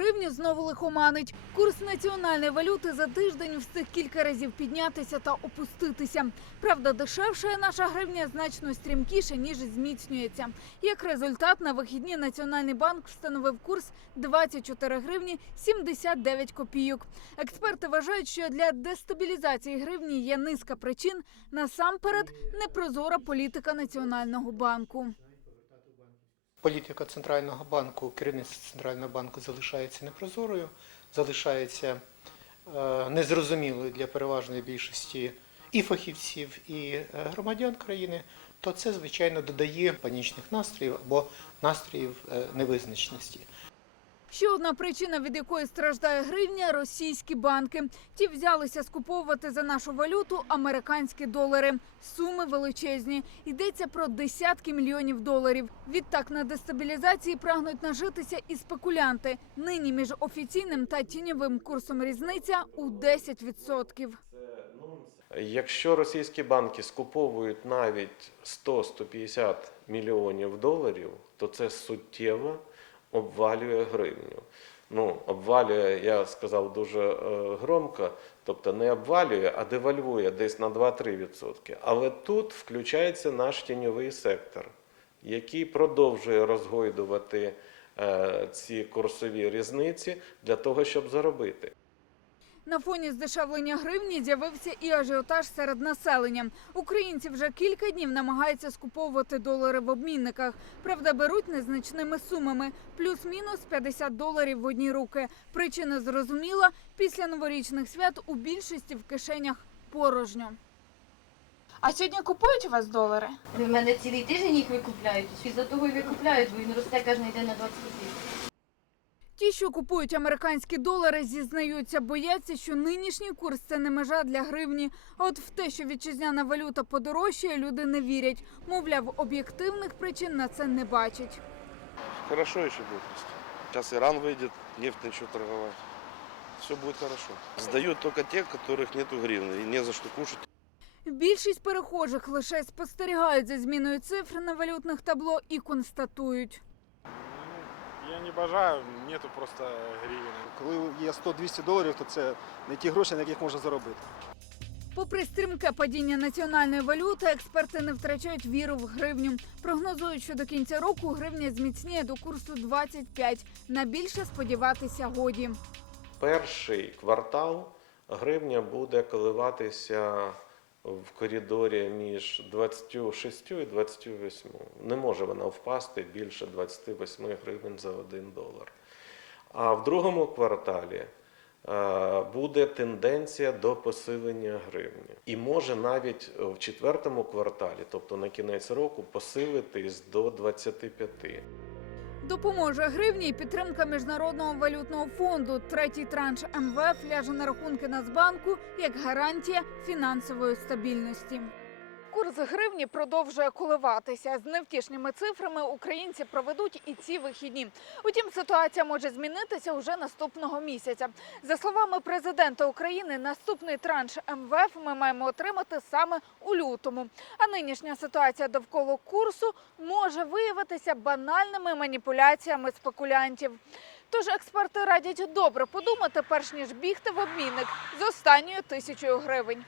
гривні знову лихоманить. Курс національної валюти за тиждень встиг кілька разів піднятися та опуститися. Правда, дешевша наша гривня значно стрімкіше, ніж зміцнюється. Як результат, на вихідні Національний банк встановив курс 24 гривні 79 копійок. Експерти вважають, що для дестабілізації гривні є низка причин. Насамперед, непрозора політика Національного банку. Політика центрального банку, керівництво центрального банку залишається непрозорою, залишається е, незрозумілою для переважної більшості і фахівців, і е, громадян країни, то це звичайно додає панічних настроїв або настроїв е, невизначеності. Ще одна причина, від якої страждає гривня російські банки. Ті взялися скуповувати за нашу валюту американські долари. Суми величезні. Йдеться про десятки мільйонів доларів. Відтак на дестабілізації прагнуть нажитися і спекулянти. Нині між офіційним та тіньовим курсом різниця у 10%. Якщо російські банки скуповують навіть 100-150 мільйонів доларів, то це суттєво обвалює гривню. Ну, обвалює, я сказав дуже е, громко, тобто не обвалює, а девальвує десь на 2-3%. Але тут включається наш тіньовий сектор, який продовжує розгойдувати е, ці курсові різниці для того, щоб заробити. На фоні здешевлення гривні з'явився і ажіотаж серед населення. Українці вже кілька днів намагаються скуповувати долари в обмінниках. Правда, беруть незначними сумами, плюс-мінус 50 доларів в одні руки. Причина зрозуміла після новорічних свят у більшості в кишенях порожньо. А сьогодні купують у вас долари? В мене цілий тиждень їх викупляють. Після того і викупляють, бо він росте кожен день на 20 копійок. Ті, що купують американські долари, зізнаються, бояться, що нинішній курс це не межа для гривні. А от в те, що вітчизняна валюта подорожчає, люди не вірять. Мовляв, об'єктивних причин на це не бачать. Хорошо еще будет расти. Сейчас Иран выйдет, нефть начнет торговать. Все будет хорошо. Сдают только те, у которых нету гривны и не за что кушать. Більшість перехожих лише спостерігають за зміною цифр на валютних табло і констатують. Не бажаю, нету просто гривень. Коли є 100-200 доларів, то це не ті гроші, на яких можна заробити. Попри стрімке падіння національної валюти, експерти не втрачають віру в гривню. Прогнозують, що до кінця року гривня зміцніє до курсу 25. На більше сподіватися годі. Перший квартал гривня буде коливатися в коридорі між 26 і 28. Не може вона впасти більше 28 гривень за 1 долар. А в другому кварталі е, буде тенденція до посилення гривні. І може навіть в четвертому кварталі, тобто на кінець року, посилитись до 25. Допоможе гривні підтримка міжнародного валютного фонду. Третій транш МВФ ляже на рахунки Нацбанку як гарантія фінансової стабільності. Курс гривні продовжує коливатися. З невтішними цифрами українці проведуть і ці вихідні. Утім, ситуація може змінитися уже наступного місяця. За словами президента України, наступний транш МВФ ми маємо отримати саме у лютому. А нинішня ситуація довкола курсу може виявитися банальними маніпуляціями спекулянтів. Тож експерти радять добре подумати, перш ніж бігти в обмінник з останньою тисячою гривень.